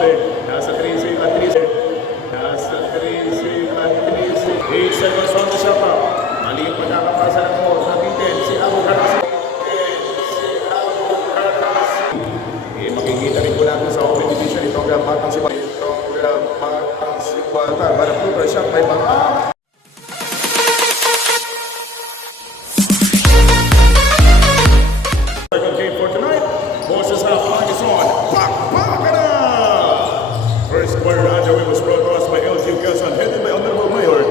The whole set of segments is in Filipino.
Hamdi. Nasa 13 at 13. Nasa 13 at 13. 8 seconds on the shot clock. Mali yung pagkakapasa ng ball. Natin 10. Si Abu Karasi. Makikita rin po natin sa open division. Itong batang si Batar. Para Pluto shot may bangka. Second game for tonight. Moses half-line is on. Pakpakana! First quarter underway was brought to us by LG Quezon, headed by Honorable Mayor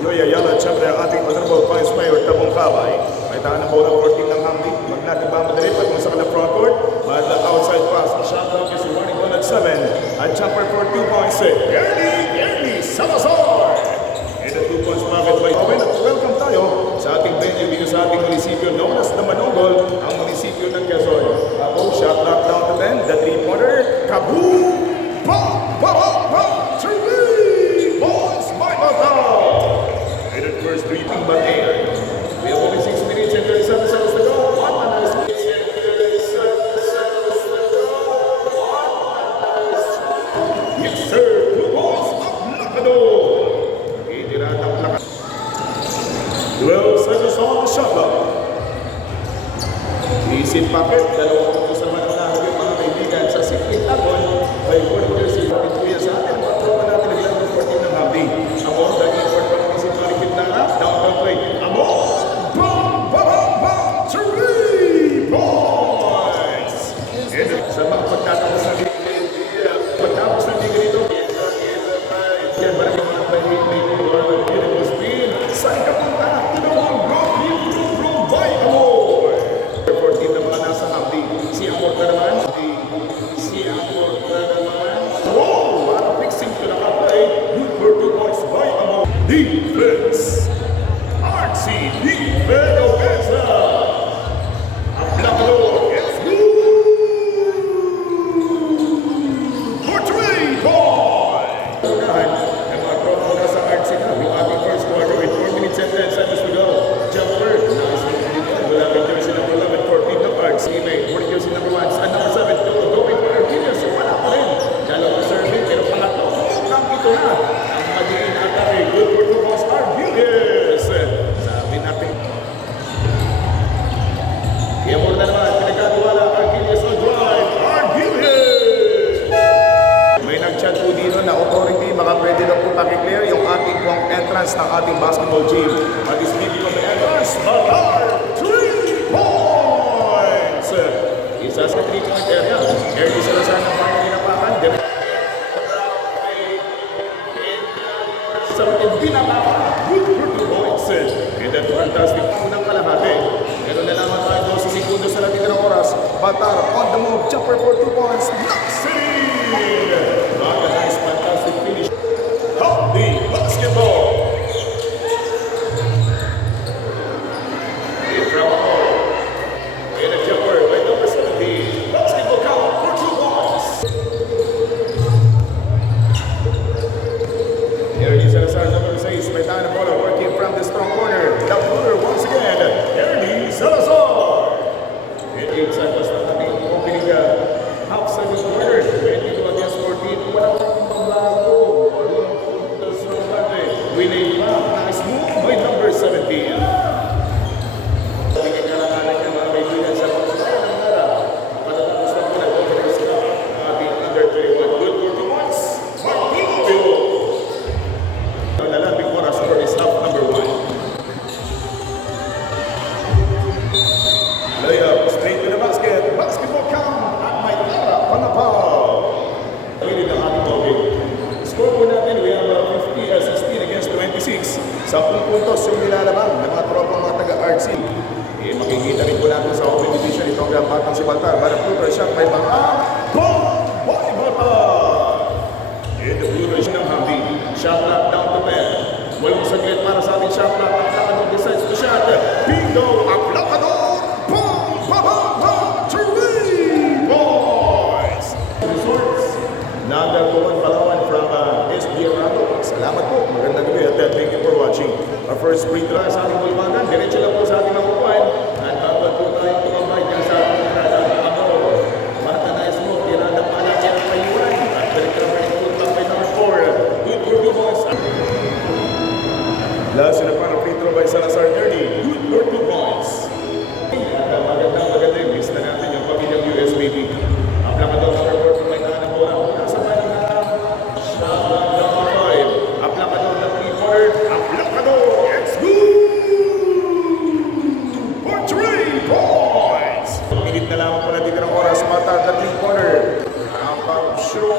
Yoy Ayala, siyempre ang ating Honorable Vice Mayor Tabong Kabay. May tahan ng bola 14 ng Hamdi. Wag natin ba madali patungo sa kanang front court. But the outside pass, the shot clock is running on at 7. At jumper for 2 points. Ernie Salazar! And the 2 points market by Owen. At welcome tayo sa ating venue dito sa ating munisipyo known as the Manogol, ang munisipyo ng Quezon. Ako, shot clock down to 10. The 3-pointer, kaboom! Bang! Bang! Bang! 3 points by Matao! And at first, 3 thing by air. We have only 6 minutes and 37 seconds to go. Yes, sir. 2 points of Lakador. 12 seconds on the shot clock. Isip packet, dalawang puntos naman ang nahagip mga kaibigan sa 16 tagon by 4 years old. Ito yan sa atin, patropa natin ang ilang 14 ng Hamdi. Amon, daging for pag-isip na rikit na nga, down play. Amon, bang, bang, bang, 3 points! And sa mga pagtatapos na liga nito, yan ba naman mga may beautiful screen? Saan ka punta? Tinawang bro by Amor. 14 na mga nasa Hamdi. Si Amor na naman. Oh! Para fixing to nakaplay. Good for 2 points by Amor. Defense. RC Defense Offensa. Aplacador. It's good. For 3 points. Ang mga tropa na sa RC na. Yung ating first quarter with 4 minutes and 10 seconds to go. Jumper. Nice one. Wala kang jersey number 11, 14 na cards. Email. 4 jersey number 1. And number 7. Going for Arquillos. So wala pa rin. Dalawang serving. Pero pangatlo. Ang ito na. Ang magiging atake. Good for 2 points. Arquillos. Sabi natin. Kaya mo na naman. Pinagkatiwala. Arquillos on drive. Arquillos. May nag-chat po dito na authority. Baka pwede na po pakiclear yung ating pong entrance ng ating basketball gym. At is speaking of the entrance, Batar, 3 points! Isa sa 3-point area. Ernie Salazar ng parang pinapakan. Sa pinapaka, good for 2 points. And that fantastic unang kalahati. Pero nalaman tayo 12 segundo sa natin ng oras. Batar on the move, jumper for 2 points. Knoxing! Not a nice, fantastic finish. Hamdi Basketball! And a jumper by number 17. Basketball count for 2 points. Ernie Salazar, number 6. May tayo na bola working from the strong corner. The bowler once again, Ernie Salazar. And 8 seconds na natin opening the half second quarter. 22 against 14. Wala pa akong pagbago. Winning round. Nice move by number 17. Sa puntos yung nilalabang ng mga tropang mga taga-RC. Makikita rin po natin sa open division itong batang si Batar. Para Pluto shot may bangka. Boom! Boy Batar! And the blue ray ng Hamdi. Shot clock down to 10. Walang saglit para sa ating shot clock. Aplacador decides to shot. Bingo! Aplacador! Boom! Ba-bang! Bang! 3 points! Results. Nagagawan Palawan from SB Arado. Salamat po. Magandang gabi at thank you for watching. Our first free throw sa ating bulbagan. Diretso lang po sa ating makukuhan. At babad po tayo tumambay dyan sa ating Amor. Mata na mo.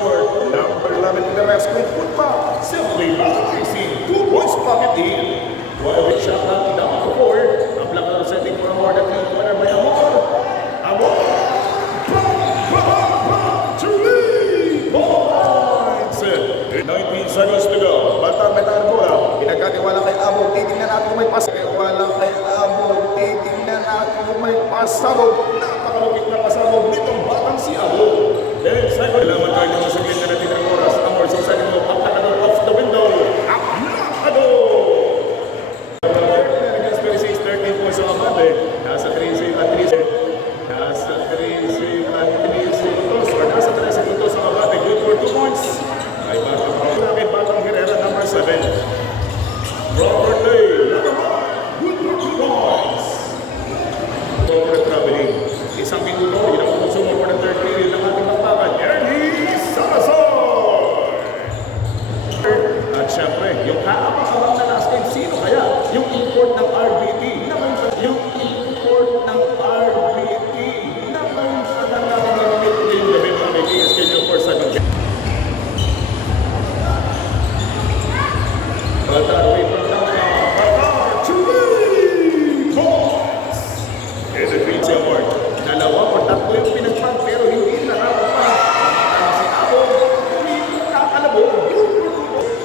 court. Number 11 in the left screen. Put back. Simply back. Receiving 2 points pocket in. While we shot out down to 4. Ang plakado setting for more than 3 corner by Amor. Amor. 3 points. 19 seconds to go. Batang-batang bola. Pinagkatiwala kay Abo. Titingnan natin kung may pasabog. Titingnan natin kung may pasabog. Napakalupit na pasabog nitong batang si Abo. Then second. Kailangan tayo naman sa ganda natin ng oras. Amor sa second mo. Apakador off the window. Apakador. Against 26, 13 points sa Amate. Nasa 13 at 13. Nasa 13 at 13 puntos. Or nasa 13 puntos sa Amate. Good for 2 points. Ay batang Batang Herrera, number 7. Robert Lee, number 1. Good for 2 points. Over traveling. Isang minuto, yun ang consumer for the third period ng ating bakbakan. Ernie Salazar! At syempre, yung kaabang-abang na last game, sino kaya? Yung import ng RBT. Yung import ng RBT. Naman sa nangyayamit yung gabi mga may schedule for 7 games. Batar, wait for Batar, 3 points! And the Green Award. Dalawa o tatlo yung pinagpag pero hindi narapat. Si Abo, hindi kakalabog.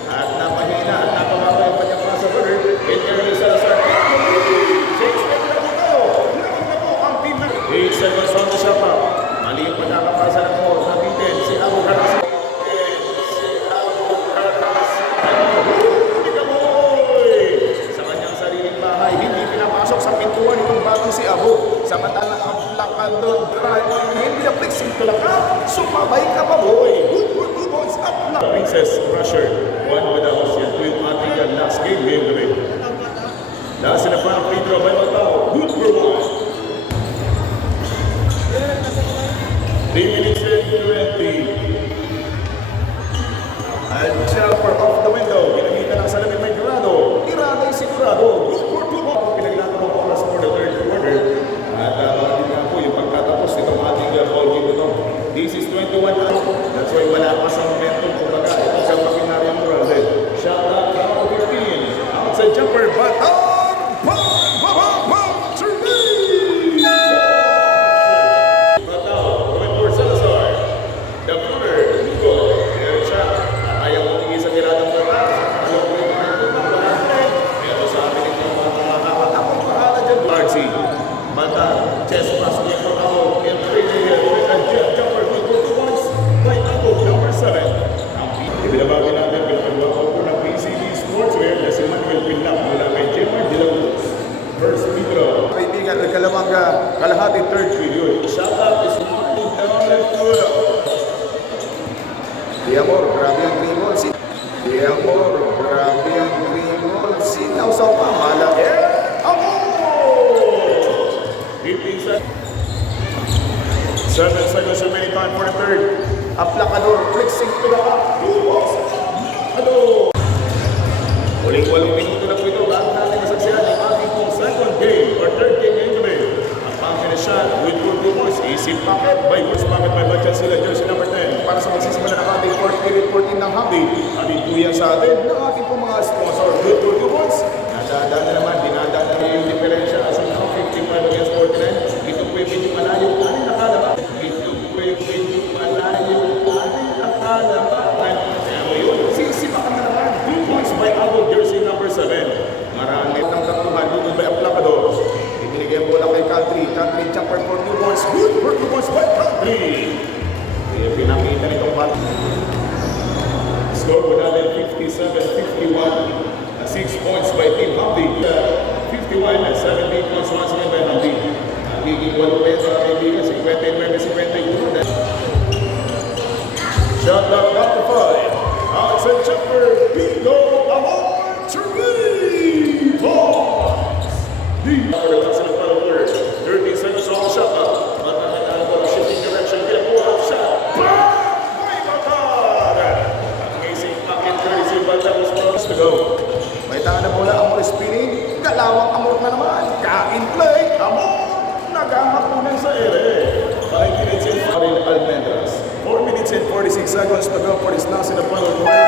At napahina at napamama yung kanyang pasa bird. And Ernie Salazar. 6 seconds na dito. Nakita po ang team na 8 seconds on the shot clock. Mali yung pagkakapasa ng mo. Nabitin si Abo Cartas. Sa kanyang sariling bahay, hindi pinapasok sa pintuan itong batang si Abo. Samantalang ang plakado drive, hindi na flexing talaga. Sumabay ka pa, boy. Good for 2 points up na. Princess Rusher, one without yan. With ating last game ngayong gabi. Last in the front free throw by Matao. Good for 1. 3 minutes and 20. And jumper off the window. Ginamitan ang salamin may Dorado. Tirada ay sigurado. Good for 2 points. Pinaglato ng oras for the third quarter. At din nga po yung pagkatapos nitong ating ball game ito. This is 21 out. That's why wala pa sa momentum. Kumbaga, ito sa Maquinaria Morales. Shot out now 15. Outside jumper. Batar! Batar, going for Salazar. The corner. Nico. Shot. Ayaw mo tingin sa tiradang bola. Ayaw mo tingin sa tiradang bola. Pero sa amin ito mga nakakatapang pahala dyan. Marcy. Mata, chest pass niya for Abo. And jumper good for 2 points by Abo, number 7. Ibinabagi natin pinapagawa ko ng PCB Sportswear na si Manuel Pinlap mula kay Jemar de la Cruz. First free throw. Kaibigan, nagkalamang kalahati third period. Shot up is down left to Diamor, grabe ang dribble. Diamor, grabe ang dribble. Sinaw sa pamala. Amor! 15 seconds. 7 seconds remaining time for the third. Aplakador, flexing to the back. 2 balls. Aplakador. Uling 8 minuto na po ito. Bago natin masaksihan ang ating pong second game or third game ngayon gabi. Ang pang-finish shot with good rumors. Easy pocket by Woods Pocket by Batchan sila. Jersey number 10. Para sa magsisimula ng ating 4th period 14 ng hobby. Ating tuyan sa atin ng ating pong mga sponsor. Good for 2 points. Nadadaan na naman. Dinadaan na yung diferensya. As of now, 55 against 49. Ito po yung medyo malayo. Ano nakalaba? Ito po yung medyo malayo. Ano nakalaba? Kaya ngayon, sisipakan na naman. 2 points by Abo, jersey number 7. Marami ng taktuhan. Good by Aplacador. Ibinigay mo lang kay Country. Country jumper for 2 points. Good for 2 points by Country. Kaya pinakita nitong bata. Score with natin 57-51. 6 points by Team Hamdi. 51 and 17 points once again by Hamdi. Nagiging 8 peso ang kaibigan. 59-51. Shot clock up to 5. Outside jumper. Bingo Amor 3 points. For the last of the final quarter. 13 seconds on the shot clock. Shifting direction. Get a pull-up shot. By Batar. Amazing pocket courtesy by that was supposed to go. May tanga na bola, Amor spinning, galawang Amor na naman, kain play, Amor, naghahapunan sa ere. 5 minutes and 40 Almendras, 4 minutes and 46 seconds to go for this last in the final quarter.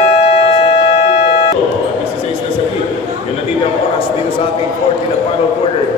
16 na sa lead. Yung natitirang oras dito sa ating 40 na final quarter.